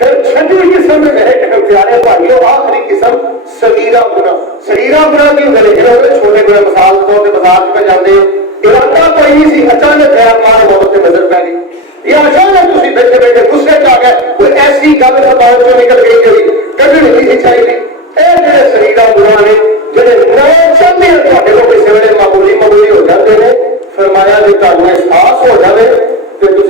फिर छठी किस्म मेरे प्यारे भाइयों, आखिरी किस्म सगीरा गुनाह। सगीरा गुनाह की होंगे जिन्होंने छोटे गुनाह, मिसाल के तौर पर बाजार में जाते हो, इरादा कोई नहीं सी, अचानक खैर मोहब्बत से नजर पै गई, या अचानक तुम बैठे बैठे गुस्से च आ गए, कोई ऐसी गल जबान चो निकल गई जी कढ़नी नहीं चाहिए। ये सगीरा गुनाह ने ਜਿਹੜੇ नए चलते हैं ਤੁਹਾਡੇ ਕੋਲ ਕਿਸੇ ਵੇਲੇ मामूली हो जाते हैं। फरमाया जो ਤੁਹਾਨੂੰ एहसास हो जाए कि तुम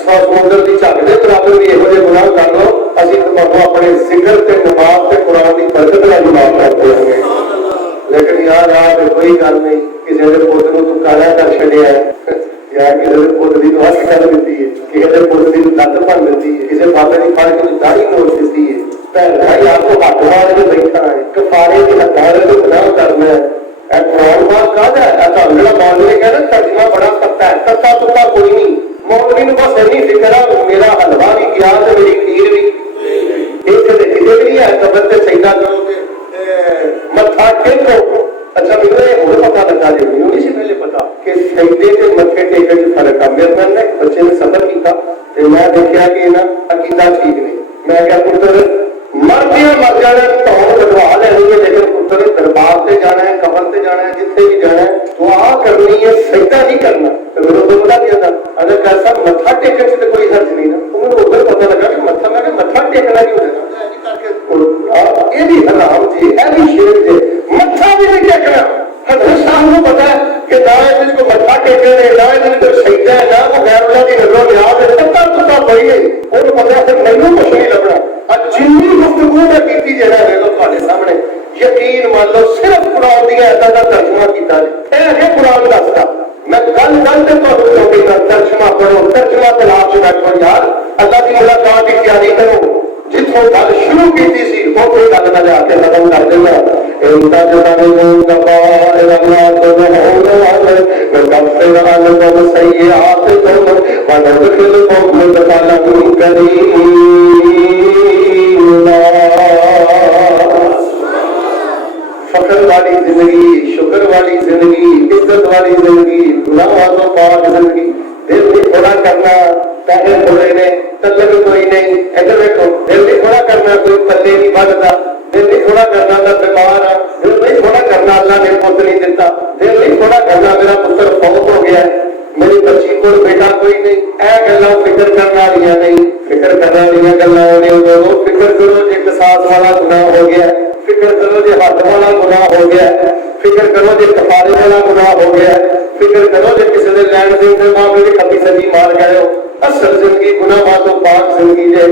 समुद्र की झग के बराबर भी यहो ਜਿਹੇ गुनाह कर लो, ਅਸੀਂ ਤੁਹਾਨੂੰ अपने जिक्र से नमाज से कुरान की बरकत का जवाब करते होंगे। लेकिन यार आज कोई गल नहीं, किसी के पुत को तू काला कर छड़िया या किसी के पुत की तू हथ कर दी है, किसी के पुत की लत भन दी है, किसी बाबे की फड़ के दाढ़ी नोच दी है, भैन भाई आपको हथ मार के बैठा है, कफारे की हथारे को गुनाह करना है। कुरान बात कहता है जो मौलवी कह रहे तर्जमा बड़ा तत्ता है, तत्ता तुत्ता कोई नहीं, मौलवी ने बस इन्नी फिक्र है मेरा हलवा भी गया तो मेरी खीर भी किसी भी है, कबर से सजदा करो मत्था टेको। अच्छा मैंने और पता लगा जी, मैंने नहीं पहले पता कि सजदे से मत्थे टेकने में फर्क है। मेरे मन ने बच्चे ने सफर किया तो मैं देखा कि ना अकीदा ठीक नहीं, मैं क्या पुत्र मर गया मर जाना तो बनवा लेनी है, लेकिन पुत्र दरबार से जाना है, कबर से जाना है, जिथे भी जाना है दुआ करनी है, सजदा नहीं करना। तो मेरे को पता नहीं था, अगर कैसा मत्था टेकने से तो कोई हर्ज नहीं ना, तो मेरे उधर पता लगा कि मत्था मैं मत्था टेकना नहीं होता ये भी हराम जी, ये भी शिरक जी, मत्था भी नहीं टेकना। हजरत साहब को पता है कि ना जिसको मत्था टेकने ना जिसको सजदा है ना वो गैर अल्लाह की नजरों में याद है, पता तुता कोई नहीं, और पता है मैनू कुछ नहीं लगना। जिन्नी गुफ्तगू मैं की जो है सामने यकीन मान लो सिर्फ कुरान दी आयतां दा तर्जमा किया कुरान दसदा, मैं गल गल से तर्जमा करो, तर्जमा तलाश ना करो यार, अल्लाह की मुलाकात की तैयारी करो, जिथों गल शुरू की सी उसे गल का जाके खत्म कर देना। फखर वाली जिंदगी, शुक्र वाली जिंदगी, इज्जत वाली जिंदगी, गुनाहों तो पाक जिंदगी, दिल भी थोड़ा करना, पैसे थोड़े ने, तलब कोई नहीं, इधर देखो दिल भी थोड़ा करना, कोई पल्ले नहीं बढ़ता, दिल भी थोड़ा करना तो बीमार है, दिल भी थोड़ा करना अल्लाह ने पुत्र नहीं दिता, दिल भी थोड़ा करना मेरा पुत्र फौत हो गया, मेरी बच्ची को बेटा कोई नहीं, ऐ गल्लां फिक्र करना लिया नहीं, फिक्र करना लिया गल्लां दोनों, फिक्र करो जे कसास वाला गुनाह हो गया, फिक्र करो जे हद वाला गुनाह हो गया, फिक्र करो जे कफारे वाला गुनाह हो गया, फिक्र करो जे किसी ने लैंड देन के मामले में खपी सजी मार गए हो। असल जिंदगी गुनाह तो पाक जिंदगी जे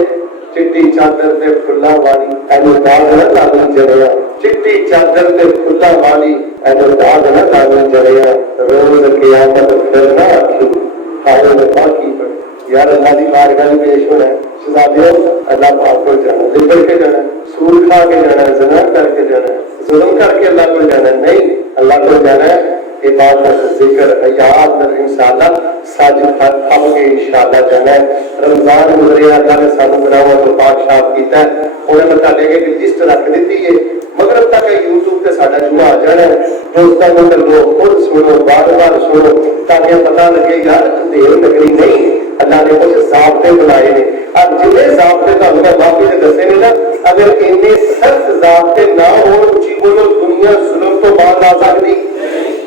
चिट्टी चादर ते फुल्ला वाली एनु दाग न लागन जड़िया, चिट्टी चादर ते फुल्ला वाली एनु दाग न लागन जड़िया, रोज क़यामत फिर ना आखी हाय में बाकी पड़े। यार अल्लाह की बारगाह में पेश होना है, शहजादियों अल्लाह पाक को जाना, लिबड़ के जाना, सूद खा के जाना, ज़िना करके जाना, जुल्म करके अल्लाह को जाना नहीं, अल्लाह को जाना है इबादत जिक्र याद इंशाअल्लाह सज थम के इंशाअल्लाह जाना है। रमजान गुजरिया अल्लाह ने सानू गुनाहों तो पाक साफ कीता है, उन्हें बता देंगे कि लिस्ट रख दी है, मगरब तक यूट्यूब पे साडा जुमा आ जाना है, दोस्तों को लो खुद सुनो बार बार सुनो ताकि पता लगे यार देर लगनी नहीं, अल्लाह ने कुछ ज़ाब्ते बुलाए ने, अब जिन्हें ज़ाब्ते तुहानू मैं माफी ने दसे ने ना, अगर इन्ने सख्त ज़ाब्ते ना हो उची बोलो दुनिया जुल्म तो बाहर आ सकती।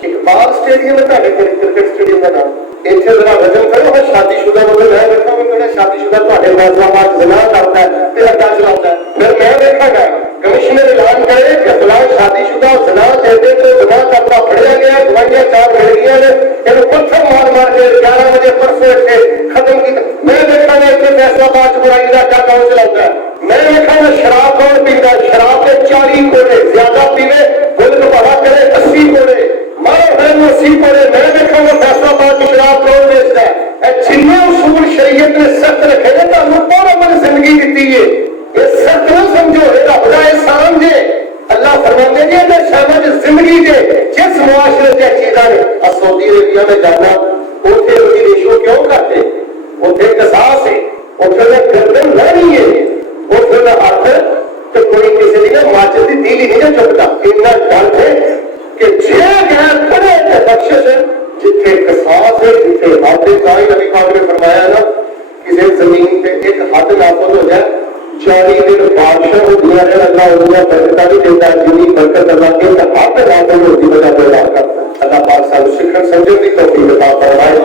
इकबाल स्टेडियम है क्रिकेट स्टेडियम का नाम, इतने जरा वजन करो, मैं शादीशुदा बोले मैं देखा मैं शादीशुदा तुम्हारे फैसलाबाद ज़िना करता है ते अड्डा चलाता है, फिर मैं देखा कमिश्नर ऐलान करे कि फलां शादीशुदा ज़िना कहते थे, ज़िना करता फड़िया गया, दवाइयां 4 मिल गई ने, इन्हें पत्थर मार मार के 11 बजे परसों इतने खत्म किया। मैं देखा इतने फैसलाबाद बुराई का अड्डा कौन चलाता है, मैं देखा शराब कौन पीता, शराब के 40 कोड़े ज्यादा पीवे मुल्क बड़ा करे 80 कोड़े मारो है 80 कोड़े, मैं देखा फैसलाबाद की शराब कौन बेचता है। जिन्ने उसूल शरीयत ने सख्त रखे ने तो पूरा मन जिंदगी दी है, ये सख्त ना समझो, ये रब दा एहसान जे। अल्लाह फरमाते हैं कि शामिल जिंदगी जे जिस मुआशरे से चीज़ां ने सऊदी अरबिया में जाना उसे उनकी रेशो क्यों करते, उसे कसास है, उसे गर्दन नहीं है, उसे हाथ तो कोई किसी ने माचिस की तीली नहीं चुकता, इतना डर है कि जे गैर खड़े बख्शिश जिथे कसास है जिथे हद है। नबी पाक ने फरमाया ना किसी जमीन पे एक हद नाफुज हो जाए 40 दिन बारिशां होंदियां ने, अल्लाह उन्हें बरकतां भी देता है, जिन्नी बरकत अल्लाह के हाथ नाल होने की वजह से अल्लाह करता है। अल्लाह पाक सानू सिखण समझण दी तौफीक अता फरमाए।